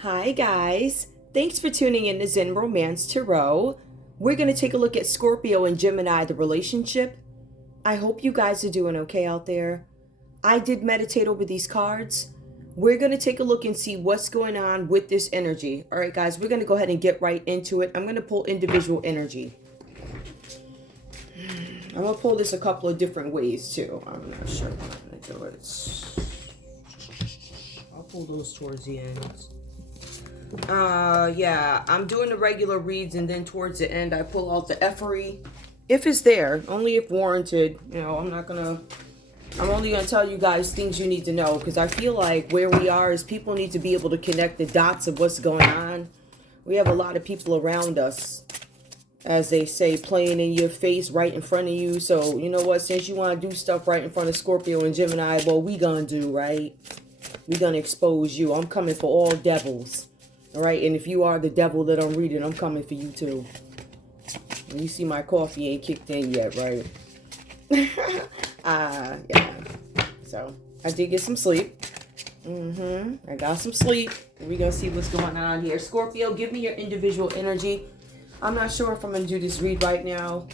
Hi guys, thanks for tuning in to Zen Romance Tarot. We're going to take a look at Scorpio and Gemini, the relationship. I hope you guys are doing okay out there. I did meditate over these cards. We're going to take a look and see what's going on with this energy. All right guys, we're going to go ahead and get right into it. I'm going to pull individual energy. I'm going to pull this a couple of different ways too. I'm not sure how I'm going to do it. I'll pull those towards the end. Yeah, I'm doing the regular reads, and then towards the end I pull out the effery if it's there, only if warranted. You know, I'm only gonna tell you guys things you need to know, because I feel like where we are is people need to be able to connect the dots of what's going on. We have a lot of people around us, as they say, playing in your face right in front of you. So you know what, since you want to do stuff right in front of Scorpio and Gemini, well, we gonna do, right? We gonna expose you. I'm coming for all devils. All right, and if you are the devil that I'm reading, I'm coming for you too. And you see my coffee ain't kicked in yet, right? Yeah. So I did get some sleep. I got some sleep. We're gonna see what's going on here. Scorpio, give me your individual energy. I'm not sure if I'm gonna do this read right now.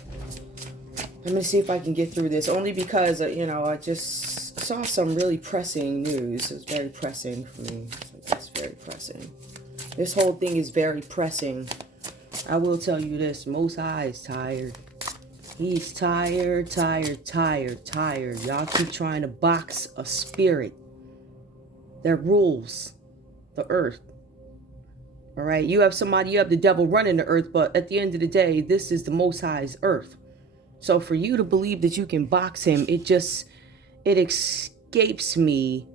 I'm gonna see if I can get through this, only because you know, I just saw some really pressing news. It's very pressing for me. It's very pressing. This whole thing is very pressing. I will tell you this. Most High is tired. He's tired. Y'all keep trying to box a spirit that rules the earth. All right? You have the devil running the earth, but at the end of the day, this is the Most High's earth. So for you to believe that you can box him, it escapes me.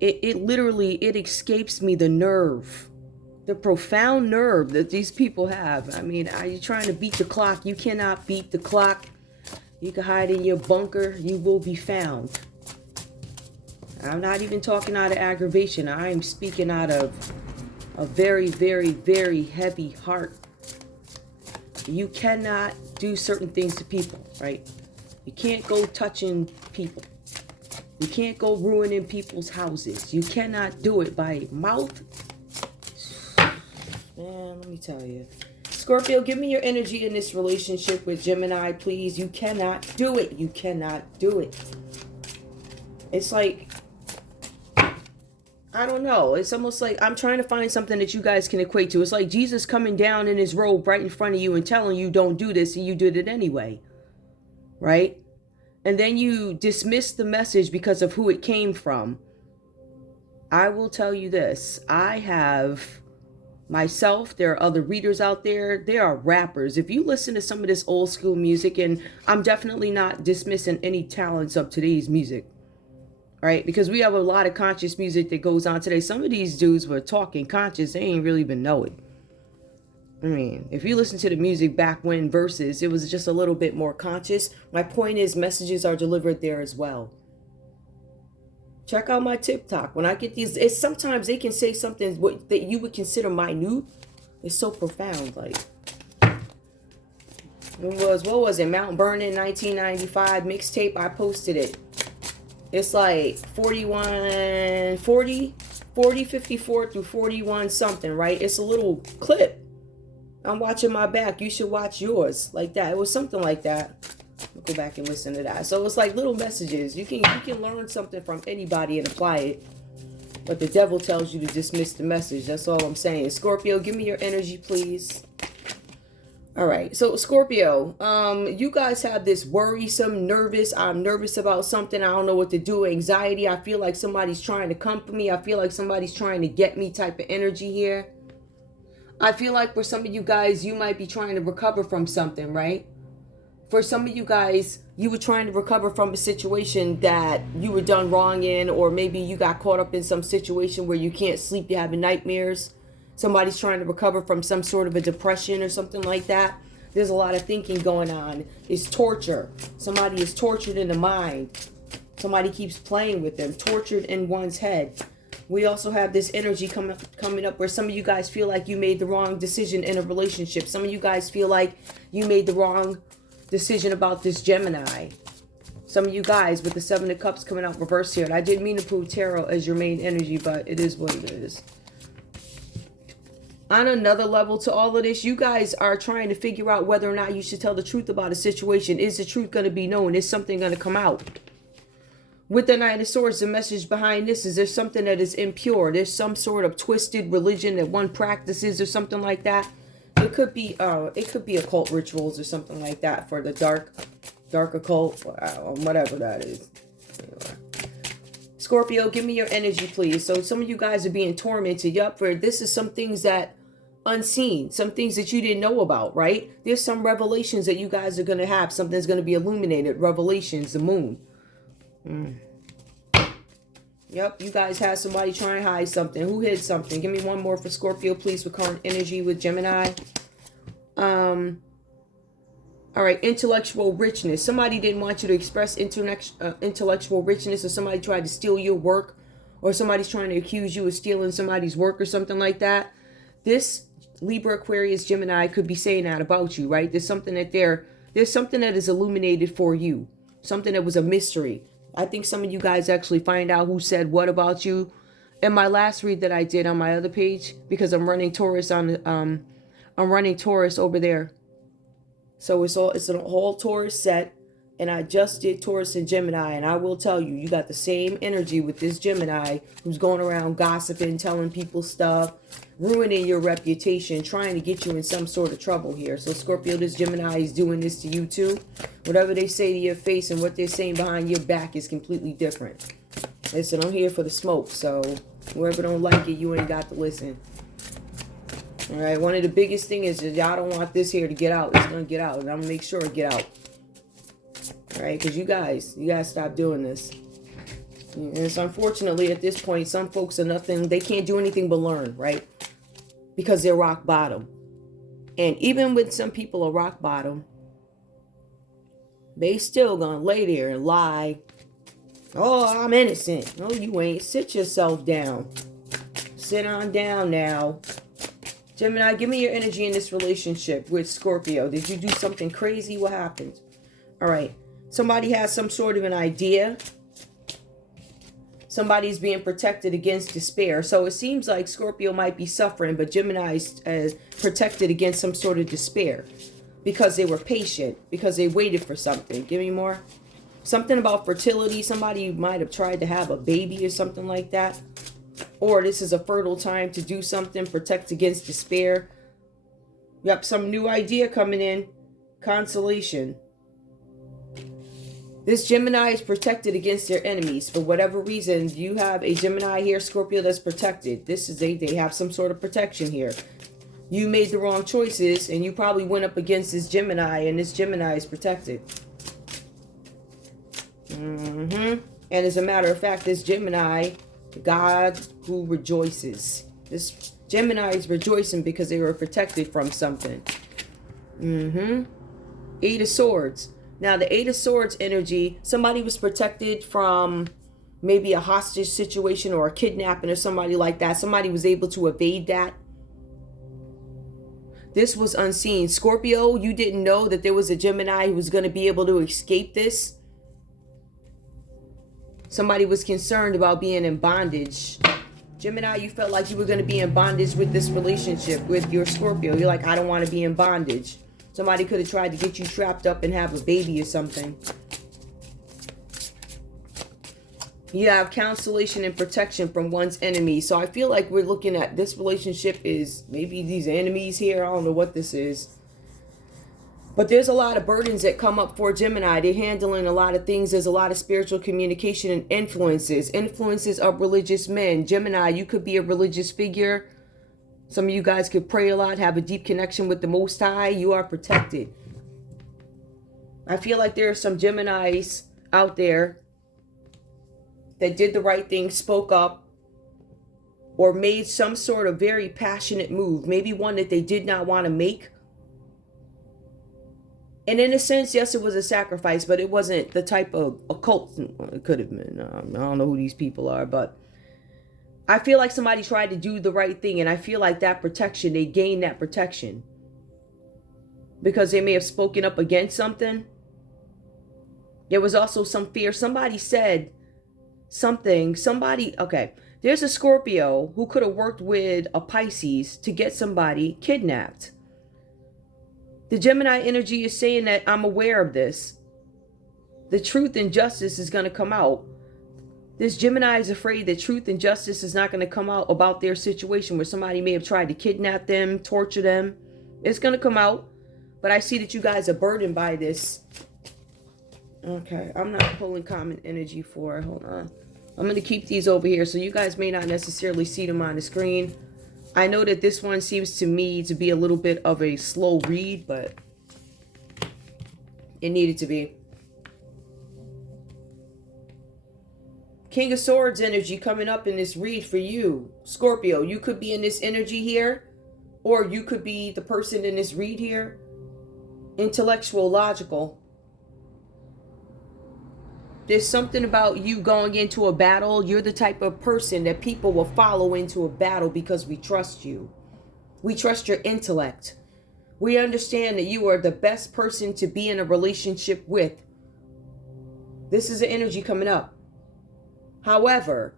It literally escapes me the nerve. The profound nerve that these people have. I mean, are you trying to beat the clock? You cannot beat the clock. You can hide in your bunker. You will be found. I'm not even talking out of aggravation. I am speaking out of a very, very, very heavy heart. You cannot do certain things to people, right? You can't go touching people. You can't go ruining people's houses. You cannot do it by mouth. Man, let me tell you. Scorpio, give me your energy in this relationship with Gemini, please. You cannot do it. You cannot do it. It's like, I don't know. It's almost like I'm trying to find something that you guys can equate to. It's like Jesus coming down in his robe right in front of you and telling you don't do this, and you did it anyway. Right? And then you dismiss the message because of who it came from. I will tell you this. I have myself, there are other readers out there, there are rappers. If you listen to some of this old school music, and I'm definitely not dismissing any talents of today's music, right? Because we have a lot of conscious music that goes on today. Some of these dudes were talking conscious, they ain't really even know it. I mean, if you listen to the music back when verses, it was just a little bit more conscious. My point is, messages are delivered there as well. Check out my TikTok. When I get these, sometimes they can say something that you would consider minute. It's so profound. Like, what was it? Mount Vernon 1995 mixtape. I posted it. It's like 40, 54 through 41 something, right? It's a little clip. I'm watching my back. You should watch yours. Like that. It was something like that. I'll go back and listen to that. So it's like little messages. You can learn something from anybody and apply it. But the devil tells you to dismiss the message. That's all I'm saying. Scorpio, give me your energy, please. All right. So Scorpio, you guys have this worrisome, nervous. I'm nervous about something. I don't know what to do. Anxiety. I feel like somebody's trying to come for me. I feel like somebody's trying to get me type of energy here. I feel like for some of you guys, you might be trying to recover from something, right? For some of you guys, you were trying to recover from a situation that you were done wrong in, or maybe you got caught up in some situation where you can't sleep, you're having nightmares. Somebody's trying to recover from some sort of a depression or something like that. There's a lot of thinking going on. It's torture. Somebody is tortured in the mind. Somebody keeps playing with them, tortured in one's head. We also have this energy coming up where some of you guys feel like you made the wrong decision in a relationship. Some of you guys feel like you made the wrong decision about this Gemini. Some of you guys with the Seven of Cups coming out reverse here. And I didn't mean to put tarot as your main energy, but it is what it is. On another level to all of this, you guys are trying to figure out whether or not you should tell the truth about a situation. Is the truth going to be known? Is something going to come out? With the Knight of Swords, the message behind this is there's something that is impure. There's some sort of twisted religion that one practices or something like that. It could be occult rituals or something like that for the dark occult, whatever that is. Anyway. Scorpio, give me your energy, please. So some of you guys are being tormented. Yup, for this is some things that unseen, some things that you didn't know about, right? There's some revelations that you guys are going to have. Something's going to be illuminated. Revelations, the moon. Yep, you guys had somebody try and hide something. Who hid something? Give me one more for Scorpio, please, with current energy with Gemini. All right, intellectual richness. Somebody didn't want you to express intellectual richness, or somebody tried to steal your work, or somebody's trying to accuse you of stealing somebody's work or something like that. This Libra, Aquarius, Gemini could be saying that about you, right? There's something that there's something that is illuminated for you. Something that was a mystery. I think some of you guys actually find out who said what about you. In my last read that I did on my other page, because I'm running Taurus I'm running Taurus over there. So it's a whole Taurus set, and I just did Taurus and Gemini, and I will tell you, you got the same energy with this Gemini who's going around gossiping, telling people stuff, ruining your reputation, trying to get you in some sort of trouble here. So Scorpio, this Gemini is doing this to you too. Whatever they say to your face and what they're saying behind your back is completely different. Listen, I'm here for the smoke, so whoever don't like it, you ain't got to listen. All right, one of the biggest things is y'all don't want this here to get out. It's going to get out, and I'm going to make sure it get out. All right, because you guys stop doing this. And it's unfortunately at this point, some folks are nothing. They can't do anything but learn, right? Because they're rock bottom. And even with some people are rock bottom, they still going to lay there and lie. Oh, I'm innocent. No, you ain't. Sit yourself down. Sit on down now. Gemini, give me your energy in this relationship with Scorpio. Did you do something crazy? What happened? All right. Somebody has some sort of an idea. Somebody's being protected against despair. So it seems like Scorpio might be suffering, but Gemini is protected against some sort of despair because they were patient, because they waited for something. Give me more. Something about fertility. Somebody might have tried to have a baby or something like that. Or this is a fertile time to do something, protect against despair. Yep, some new idea coming in. Consolation. This Gemini is protected against their enemies. For whatever reason, you have a Gemini here, Scorpio, that's protected. This is they have some sort of protection here. You made the wrong choices, and you probably went up against this Gemini, and this Gemini is protected. And as a matter of fact, this Gemini, God who rejoices. This Gemini is rejoicing because they were protected from something. Eight of Swords. Now, the Eight of Swords energy, somebody was protected from maybe a hostage situation or a kidnapping or somebody like that. Somebody was able to evade that. This was unseen. Scorpio, you didn't know that there was a Gemini who was going to be able to escape this. Somebody was concerned about being in bondage. Gemini, you felt like you were going to be in bondage with this relationship with your Scorpio. You're like, I don't want to be in bondage. Somebody could have tried to get you trapped up and have a baby or something. You have consolation and protection from one's enemy. So I feel like we're looking at this relationship is maybe these enemies here. I don't know what this is. But there's a lot of burdens that come up for Gemini. They're handling a lot of things. There's a lot of spiritual communication and influences. Influences of religious men. Gemini, you could be a religious figure. Some of you guys could pray a lot, have a deep connection with the Most High. You are protected. I feel like there are some Geminis out there that did the right thing, spoke up, or made some sort of very passionate move. Maybe one that they did not want to make. And in a sense, yes, it was a sacrifice, but it wasn't the type of occult. It could have been. I don't know who these people are, but I feel like somebody tried to do the right thing, and I feel like that protection, they gained that protection because they may have spoken up against something. There was also some fear. Somebody said something. Okay. There's a Scorpio who could have worked with a Pisces to get somebody kidnapped. The Gemini energy is saying that I'm aware of this. The truth and justice is going to come out. This Gemini is afraid that truth and justice is not going to come out about their situation where somebody may have tried to kidnap them, torture them. It's going to come out. But I see that you guys are burdened by this. Okay, I'm not pulling common energy for it. Hold on. I'm going to keep these over here so you guys may not necessarily see them on the screen. I know that this one seems to me to be a little bit of a slow read, but it needed to be. King of Swords energy coming up in this read for you. Scorpio, you could be in this energy here, or you could be the person in this read here. Intellectual, logical. There's something about you going into a battle. You're the type of person that people will follow into a battle because we trust you. We trust your intellect. We understand that you are the best person to be in a relationship with. This is the energy coming up. However,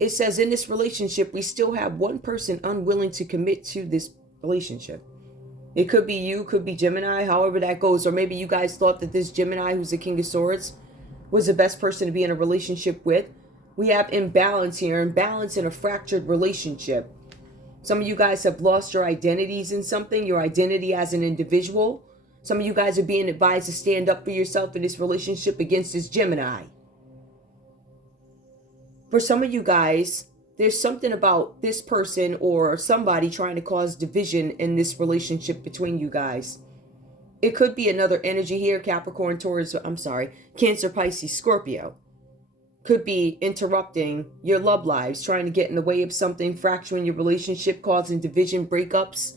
it says in this relationship, we still have one person unwilling to commit to this relationship. It could be you, could be Gemini, however that goes. Or maybe you guys thought that this Gemini, who's the King of Swords, was the best person to be in a relationship with. We have imbalance here, imbalance in a fractured relationship. Some of you guys have lost your identities in something, your identity as an individual. Some of you guys are being advised to stand up for yourself in this relationship against this Gemini. For some of you guys, there's something about this person or somebody trying to cause division in this relationship between you guys. It could be another energy here, Capricorn, Taurus, Cancer, Pisces, Scorpio. Could be interrupting your love lives, trying to get in the way of something, fracturing your relationship, causing division, breakups,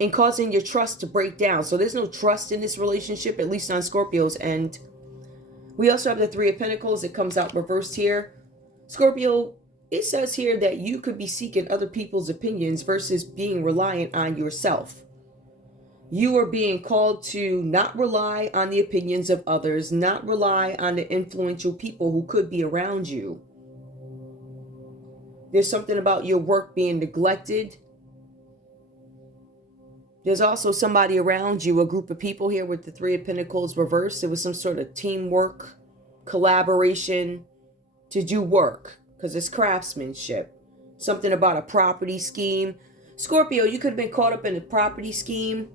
and causing your trust to break down. So there's no trust in this relationship, at least on Scorpio's end. We also have the Three of Pentacles. It comes out reversed here. Scorpio, it says here that you could be seeking other people's opinions versus being reliant on yourself. You are being called to not rely on the opinions of others, not rely on the influential people who could be around you. There's something about your work being neglected. There's also somebody around you, a group of people here with the Three of Pentacles reversed. There was some sort of teamwork, collaboration to do work because it's craftsmanship. Something about a property scheme. Scorpio, you could have been caught up in a property scheme.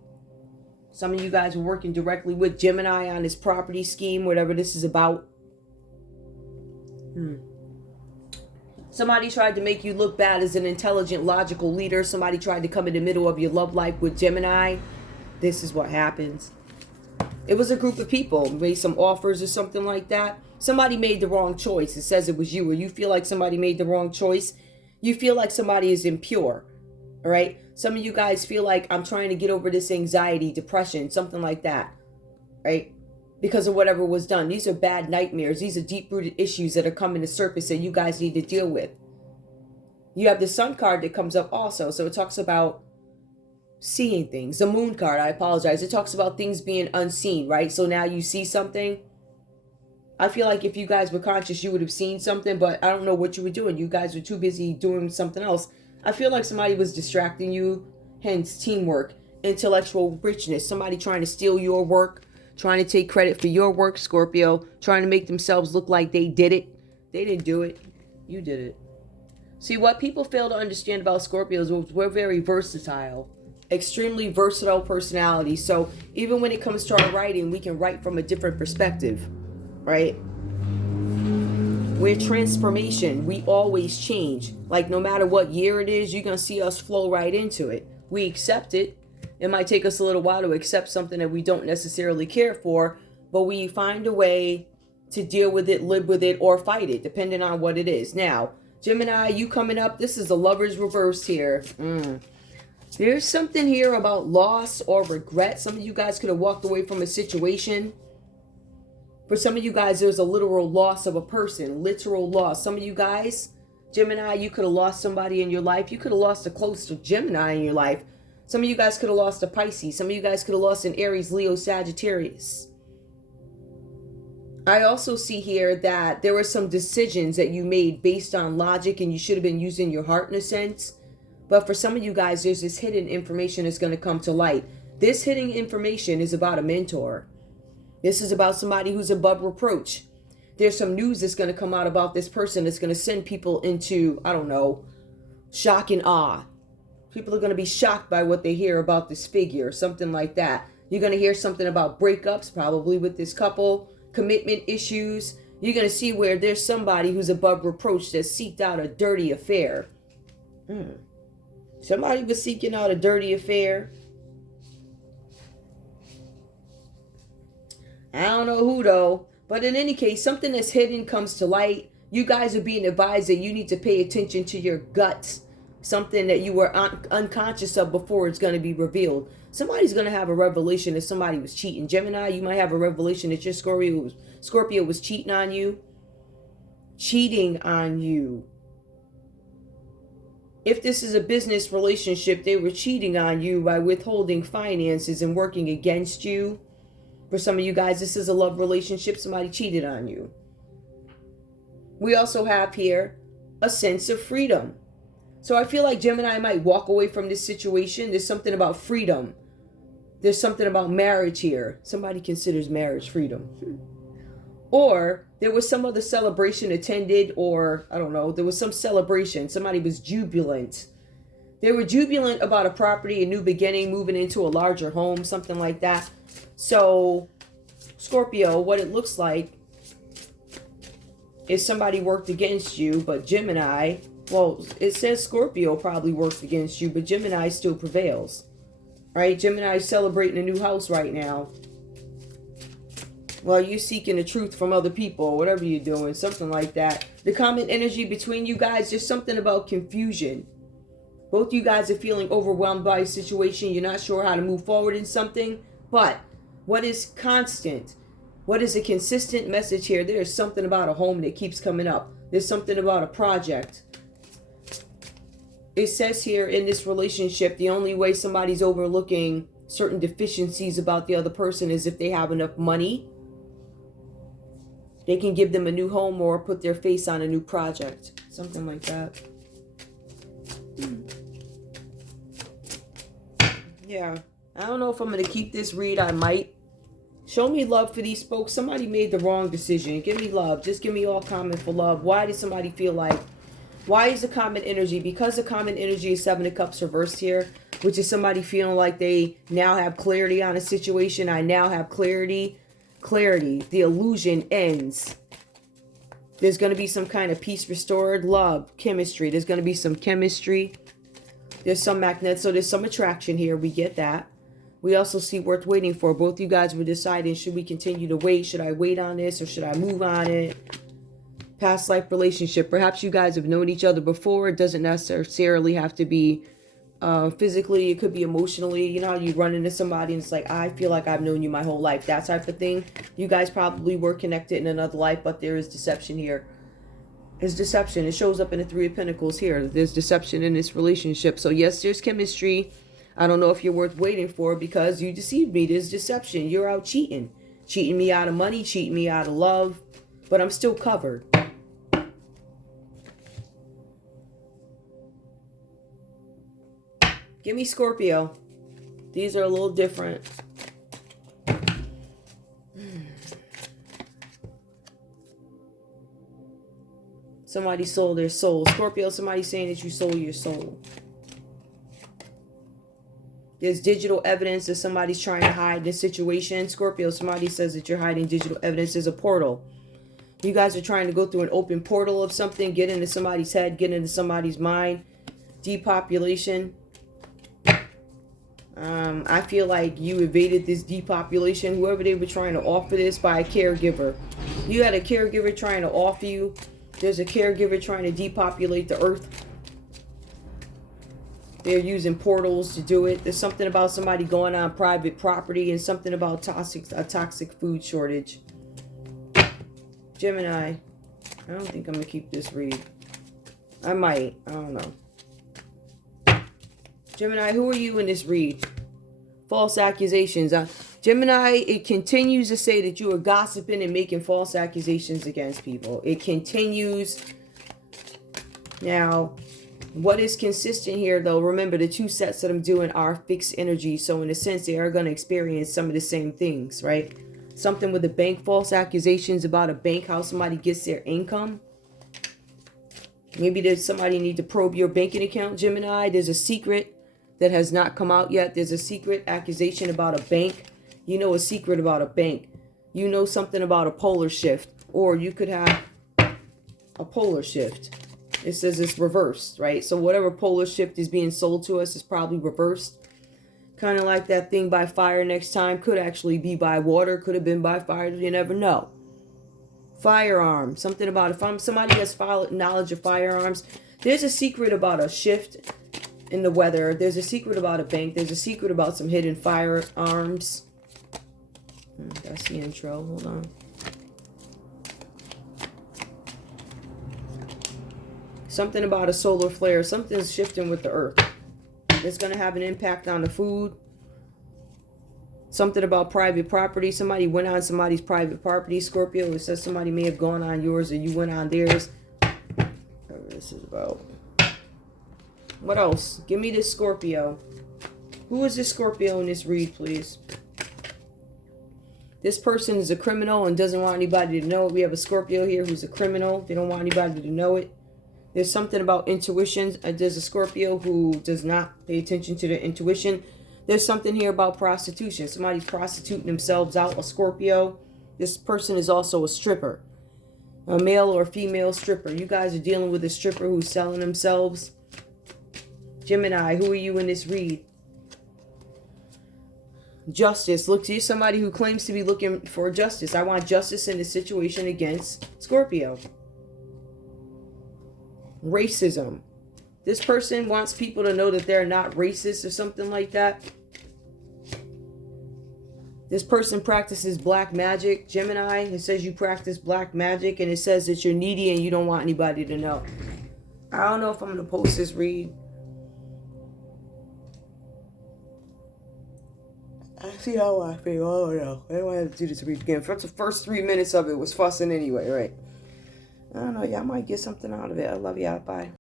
Some of you guys were working directly with Gemini on this property scheme, whatever this is about. Somebody tried to make you look bad as an intelligent, logical leader. Somebody tried to come in the middle of your love life with Gemini. This is what happens. It was a group of people, made some offers or something like that. Somebody made the wrong choice. It says it was you, or you feel like somebody made the wrong choice. You feel like somebody is impure. All right. Some of you guys feel like I'm trying to get over this anxiety, depression, something like that. Right. Because of whatever was done. These are bad nightmares. These are deep-rooted issues that are coming to surface that you guys need to deal with. You have the Sun card that comes up also. So it talks about seeing things. The Moon card, I apologize. It talks about things being unseen, right? So now you see something. I feel like if you guys were conscious, you would have seen something, but I don't know what you were doing. You guys were too busy doing something else. I feel like somebody was distracting you, hence teamwork, intellectual richness, somebody trying to steal your work, trying to take credit for your work, Scorpio, trying to make themselves look like they did it. They didn't do it. You did it. See, what people fail to understand about Scorpios is we're very versatile, extremely versatile personality. So even when it comes to our writing, we can write from a different perspective, right? We're transformation. We always change. Like no matter what year it is, you're going to see us flow right into it. We accept it. It might take us a little while to accept something that we don't necessarily care for, but we find a way to deal with it, live with it, or fight it, depending on what it is. Now, Gemini, you coming up, this is the Lover's reverse here. There's something here about loss or regret. Some of you guys could have walked away from a situation. For some of you guys, there's a literal loss of a person, literal loss. Some of you guys, Gemini, you could have lost somebody in your life. You could have lost a close Gemini in your life. Some of you guys could have lost a Pisces. Some of you guys could have lost an Aries, Leo, Sagittarius. I also see here that there were some decisions that you made based on logic and you should have been using your heart in a sense. But for some of you guys, there's this hidden information that's going to come to light. This hidden information is about a mentor. This is about somebody who's above reproach. There's some news that's going to come out about this person that's going to send people into, I don't know, shock and awe. People are going to be shocked by what they hear about this figure, something like that. You're going to hear something about breakups, probably with this couple, commitment issues. You're going to see where there's somebody who's above reproach that seeked out a dirty affair. Somebody was seeking out a dirty affair. I don't know who though, but in any case, something that's hidden comes to light. You guys are being advised that you need to pay attention to your guts. Something that you were unconscious of before it's going to be revealed. Somebody's going to have a revelation that somebody was cheating. Gemini, you might have a revelation that your Scorpio was cheating on you. Cheating on you. If this is a business relationship, they were cheating on you by withholding finances and working against you. For some of you guys, this is a love relationship. Somebody cheated on you. We also have here a sense of freedom. So I feel like Gemini might walk away from this situation. There's something about freedom. There's something about marriage here. Somebody considers marriage freedom. Or there was some other celebration attended, or I don't know, there was some celebration. Somebody was jubilant. They were jubilant about a property, a new beginning, moving into a larger home, something like that. So, Scorpio, what it looks like is somebody worked against you, but Gemini, well, it says Scorpio probably worked against you, but Gemini still prevails. Right? Gemini is celebrating a new house right now. Well, you're seeking the truth from other people, whatever you're doing, something like that. The common energy between you guys, there's something about confusion. Both you guys are feeling overwhelmed by a situation. You're not sure how to move forward in something. But what is constant? What is a consistent message here? There's something about a home that keeps coming up. There's something about a project. It says here in this relationship, the only way somebody's overlooking certain deficiencies about the other person is if they have enough money. They can give them a new home or put their face on a new project. Something like that. Yeah. I don't know if I'm going to keep this read. I might. Show me love for these folks. Somebody made the wrong decision. Give me love. Just give me all common for love. Why did somebody feel like... Why is the common energy? Because the common energy is Seven of Cups reversed here, which is somebody feeling like they now have clarity on a situation. I now have clarity. Clarity. The illusion ends. There's going to be some kind of peace restored. Love. Chemistry. There's going to be some chemistry. There's some magnet. So there's some attraction here. We get that. We also see worth waiting for. Both you guys were deciding, should we continue to wait? Should I wait on this or should I move on it? Past life relationship. Perhaps you guys have known each other before. It doesn't necessarily have to be physically. It could be emotionally. You know how you run into somebody and it's like, I feel like I've known you my whole life. That type of thing. You guys probably were connected in another life, but there is deception here. There's deception. It shows up in the Three of Pentacles here. There's deception in this relationship. So yes, there's chemistry. I don't know if you're worth waiting for because you deceived me. There's deception. You're out cheating. Cheating me out of money. Cheating me out of love. But I'm still covered. Give me Scorpio. These are a little different. Somebody sold their soul. Scorpio, somebody saying that you sold your soul. There's digital evidence that somebody's trying to hide this situation. Scorpio, somebody says that you're hiding digital evidence. There's a portal. You guys are trying to go through an open portal of something, get into somebody's head, get into somebody's mind. Depopulation. I feel like you evaded this depopulation. Whoever they were trying to offer this by a caregiver. You had a caregiver trying to offer you. There's a caregiver trying to depopulate the earth. They're using portals to do it. There's something about somebody going on private property and something about a toxic food shortage. Gemini. I don't think I'm going to keep this read. I might. I don't know. Gemini, who are you in this read? False accusations. Gemini, it continues to say that you are gossiping and making false accusations against people. It continues. Now, what is consistent here, though, remember the two sets that I'm doing are fixed energy. So in a sense, they are going to experience some of the same things, right? Something with the bank, false accusations about a bank, how somebody gets their income. Maybe there's somebody need to probe your banking account, Gemini. There's a secret that has not come out yet. There's a secret accusation about a bank. You know a secret about a bank. You know something about a polar shift. Or you could have a polar shift. It says it's reversed, right? So whatever polar shift is being sold to us is probably reversed. Kind of like that thing by fire next time. Could actually be by water. Could have been by fire. You never know. Firearm. Something about if somebody has knowledge of firearms. There's a secret about a shift in the weather. There's a secret about a bank. There's a secret about some hidden firearms. That's the intro. Hold on. Something about a solar flare. Something's shifting with the earth. It's going to have an impact on the food. Something about private property. Somebody went on somebody's private property. Scorpio, it says somebody may have gone on yours or you went on theirs. Whatever this is about. What else? Give me this Scorpio. Who is this Scorpio in this read, please? This person is a criminal and doesn't want anybody to know it. We have a Scorpio here who's a criminal. They don't want anybody to know it. There's something about intuition. There's a Scorpio who does not pay attention to their intuition. There's something here about prostitution. Somebody's prostituting themselves out. A Scorpio. This person is also a stripper. A male or female stripper. You guys are dealing with a stripper who's selling themselves. Gemini, who are you in this read? Justice. Look, here's somebody who claims to be looking for justice. I want justice in this situation against Scorpio. Racism. This person wants people to know that they're not racist or something like that. This person practices black magic. Gemini, it says you practice black magic, and it says that you're needy and you don't want anybody to know. I don't know if I'm going to post this read. I see how I feel. I don't know. I don't want to do this read again. The first 3 minutes of it was fussing anyway, right? I don't know. Y'all might get something out of it. I love y'all. Bye.